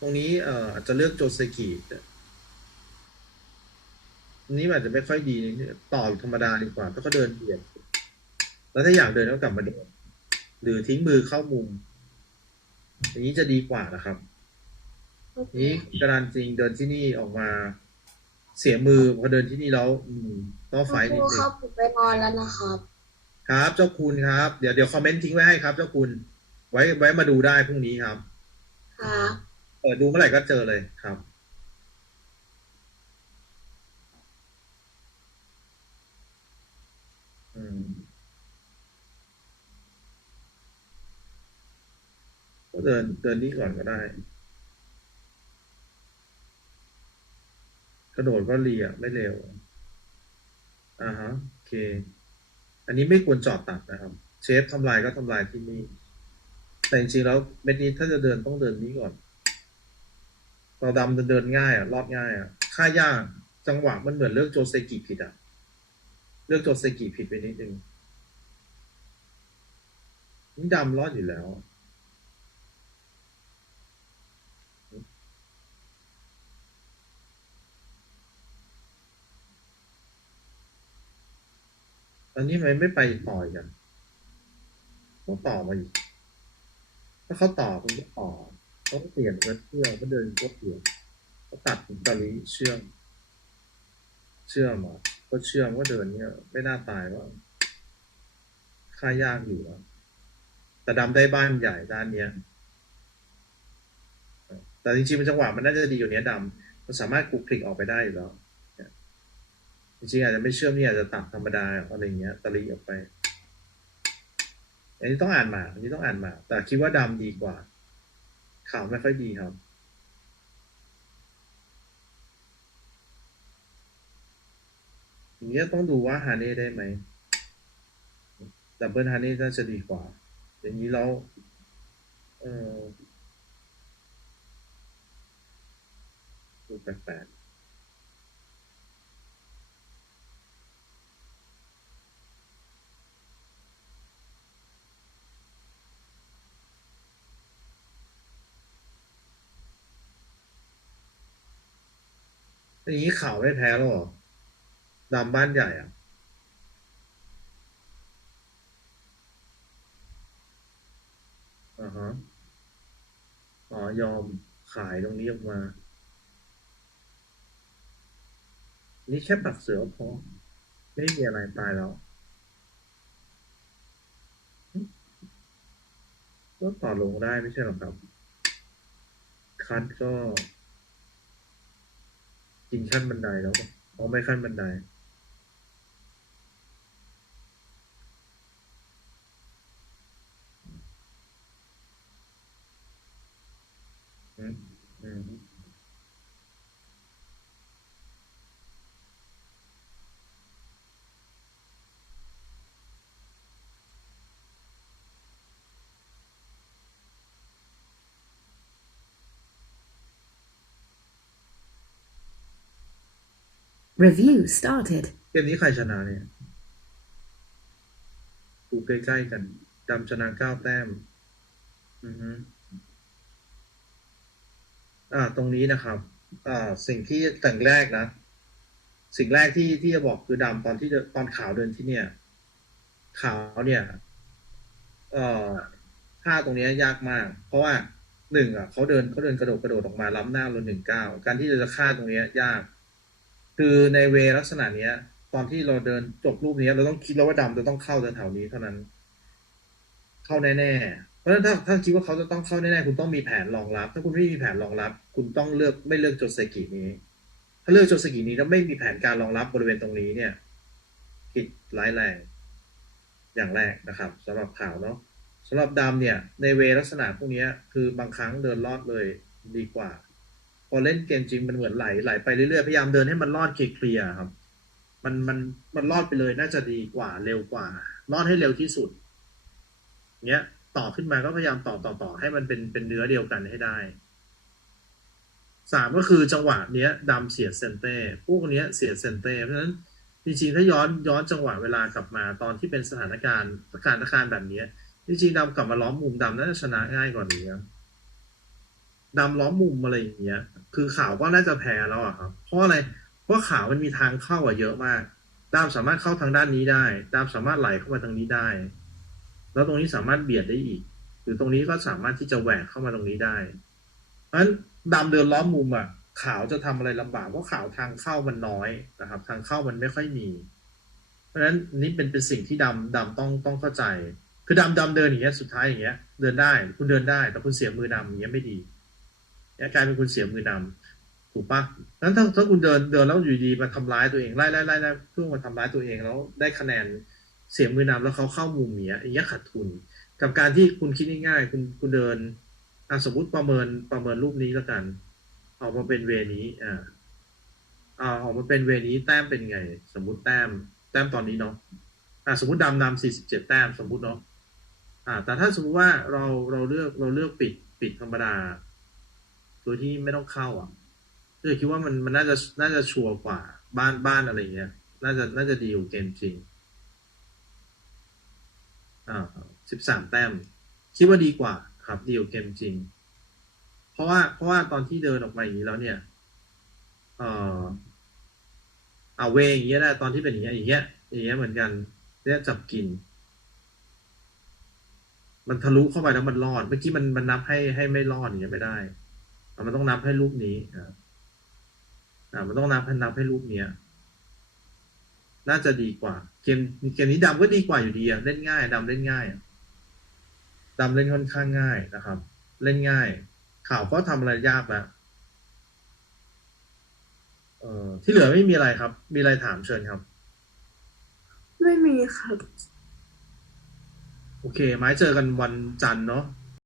ตรงนี้เอ่ออาจจะเลือกโจเซกิอันนี้อาจจะไม่ค่อยดีต่อธรรมดาดีกว่าถ้าเขาเดินเบียดแล้วถ้าอยากเดินก็กลับมาเดินหรือทิ้งมือเข้ามุม อย่างนี้จะดีกว่านะครับโอเคนี้กระดานจริงเดินที่นี่ออกมา เสียมือพอเดินที่นี่แล้ว อืมต้องไฟคุณนิคดรูนึครังบผมไปนอนแล้วนะครับ ครับเจ้าคุณครับ เดี๋ยวเดี๋ยวคอมเมนต์ทิ้งไว้ให้ครับ เจ้าคุณ ไว้ไว้มาดูได้พรุ่งนี้ครับ ครับเปิดดูเมื่อไหร่ก็เจอเลยครับอืมก็เดินเดินนี่ก่อนก็ได้ กระโดดก็เลียไม่เร็วอ่าฮะโอเค อันนี้ไม่ควรจอดตัดนะครับ เชฟทำลายก็ทำลายที่นี่แต่จริงๆแล้วเม็ดนี้ถ้าจะเดินต้องเดินนี้ก่อน เราดำจะเดินง่ายอะรอดง่ายอะค่ายากจังหวะมันเหมือนเลือกโจเซกิผิดอะ เลือกโจเซกิผิดไปนิดนึงนี่ดำรอดอยู่แล้วตอนนี้ทำไมไม่ไปต่ออีกกันต้องต่อมาอีก ถ้าเขาต่อคุณก็ต่อ เขาเปลี่ยนก็เชื่อมก็เดินก็เปลี่ยนก็ตัดถึงตอนนี้เชื่อม เชื่อมอะก็เชื่อมก็เดินเนี่ย ไม่น่าตายว่าค่ายากอยู่อะแต่ดำได้บ้านใหญ่ด้านเนี้ย แต่จริงๆมันจังหวะมันน่าจะดีอยู่านี้ยดำมันสามารถคลุกคลิกออกไปได้อยู่แล้วจริงๆอาจจะไม่เชื่อมนี่อาจจะตัดธรรมดาอะไรเงี้ยตะลีออกไป อันนี้ต้องอ่านหมากอันนี้ต้องอ่านหมากแต่คิดว่าดำดีกว่า ข่าวไม่ค่อยดีครับอย่างเงี้ยต้องดูว่าฮาเน่ได้ไหมดับเบิลฮาเน่น่าจะดีกว่า อย่างนี้เราเออดูแปลกๆ อย่างนี้ขาวไม่แพ้หรอดำบ้านใหญ่อะอ่าฮะอ๋อยอมขายตรงนี้ออกมา นี่แค่ปักเสือพอ ไม่มีอะไรตายแล้วก็ต่อลงได้ไม่ใช่หรอครับ คัดก็ กิงขั้นบันไดแล้วอ๋อไม่ขั้นบันได อืมอืม Review started. เกมนี้ใครชนะเนี่ยดูใกล้ๆกันดำชนะเก้าแต้ม อือฮึอ่า ตรงนี้นะครับ อ่า สิ่งที่แต่งแรกนะ สิ่งแรกที่ที่จะบอกคือดำตอนที่ตอนขาวเดินที่เนี่ย ขาวเนี่ย เอ่อท่าตรงนี้ยากมาก เพราะว่าหนึ่งอะเขาเดินเขาเดินกระโดดกระโดดออกมาล้ำหน้าเราหนึ่งเก้าการที่เราจะฆ่าตรงนี้ยาก คือในเวลักษณะเนี้ย ตอนที่เราเดินจบรูปนี้เราต้องคิดแล้วว่าดำจะต้องเข้าแถวนี้เท่านั้น เข้าแน่ๆเพราะฉะนั้นถ้าถ้าคิดว่าเขาจะต้องเข้าแน่ๆคุณต้องมีแผนรองรับ ถ้าคุณไม่มีแผนรองรับ คุณต้องเลือกไม่เลือกโจเซกินี้ ถ้าเลือกโจเซกินี้แล้วไม่มีแผนการรองรับบริเวณตรงนี้เนี่ยผิดร้ายแรงอย่างแรกนะครับสำหรับข่าวเนาะสำหรับดำเนี่ย ในเวลักษณะพวกนี้คือบางครั้งเดินลอดเลยดีกว่า พอเล่นเกมจริงมันเหมือนไหลไหลไปเรื่อยๆพยายามเดินให้มันรอดเคลียร์ครับ มันมันมันรอดไปเลยน่าจะดีกว่าเร็วกว่ารอดให้เร็วที่สุดเนี้ยต่อขึ้นมาก็พยายามต่อต่อต่อให้มันเป็นเป็นเนื้อเดียวกันให้ได้สามก็คือจังหวะเนี้ยดำเสียเซนเต้พวกเนี้ยเสียเซนเต้เพราะฉะนั้นจริงๆถ้าย้อนย้อนจังหวะเวลากลับมาตอนที่เป็นสถานการณ์สถานการณ์แบบเนี้ยจริงๆดำกลับมาล้อมมุมดำน่าจะชนะง่ายกว่านี้ดำล้อมมุมอะไรอย่างเงี้ย คือข่าวก็น่าจะแพ้แล้วอะครับ เพราะอะไรเพราะข่าวมันมีทางเข้าอะเยอะมากดำสามารถเข้าทางด้านนี้ได้ดำสามารถไหลเข้ามาทางนี้ได้ แล้วตรงนี้สามารถเบียดได้อีก หรือตรงนี้ก็สามารถที่จะแหวกเข้ามาตรงนี้ได้เพราะฉะนั้นดำเดินล้อมมุมอะข่าวจะทำอะไรลำบากเพราะข่าวทางเข้ามันน้อยนะครับ ทางเข้ามันไม่ค่อยมี เพราะฉะนั้นนี่เป็นเป็นสิ่งที่ดำดำต้องต้องเข้าใจ คือดำดำเดินอย่างเงี้ยสุดท้ายอย่างเงี้ย เดินได้คุณเดินได้ แต่คุณเสียมือดำอย่างเงี้ยไม่ดี กลายเป็นคุณเสียมือดำถูกปะนั้นถ้าถ้าคุณเดินเดินแล้วอยู่ดีมาทำร้ายตัวเองไล่ไล่ไล่ไล่เพื่อมาทำร้ายตัวเองแล้วได้คะแนนเสียมือดำแล้วเขาเข้ามุมเงี้ยอย่างเงี้ยขาดทุน กับการที่คุณคิดง่ายๆคุณคุณเดินอะสมมติประเมินประเมินรูปนี้แล้วกัน ออกมาเป็นเวนี้อ่าอ่าออกมาเป็นเวนี้แต้มเป็นไง สมมติแต้ม แต้มตอนนี้เนาะอ่าสมมติดำนำสี่สิบเจ็ดแต้มสมมติเนาะอ่า แต่ถ้าสมมติว่าเราเราเลือกเราเลือกปิดปิดธรรมดา ดยที่ไม่ต้องเข้าอะก็เลยคิดว่ามันมันน่าจะน่าจะชัวร์กว่าบ้านบ้านอะไรเงี้ย น่าจะน่าจะดีกว่าเกมจริงอ่าสิบสามแต้ม คิดว่าดีกว่า ครับดีกว่าเกมจริง เพราะว่าเพราะว่าตอนที่เดินออกมาอย่างนี้แล้วเนี่ย เอ่อเอาเวอย่างเงี้ยแหละตอนที่เป็นอย่างเงี้ยอย่างเงี้ยอย่างเงี้ยเหมือนกันเนี่ยจับกิน มันทะลุเข้าไปแล้วมันรอด เมื่อกี้มันมันนับให้ให้ไม่รอดอย่างเงี้ยไม่ได้ มันต้องนับให้ลูกนี้อ่าอ่ามันต้องนับให้นับให้ลูกเนี้ย น่าจะดีกว่า เกมเกมนี้ดำก็ดีกว่าอยู่ดีอะเล่นง่ายดำเล่นง่ายอะดำเล่นค่อนข้างง่ายนะครับ เล่นง่าย ข่าวก็ทำอะไรยากแล้วเอ่อที่เหลือไม่มีอะไรครับ มีอะไรถามเชิญครับ ไม่มีครับ โอเค ไม้เจอกันวันจันทร์เนาะ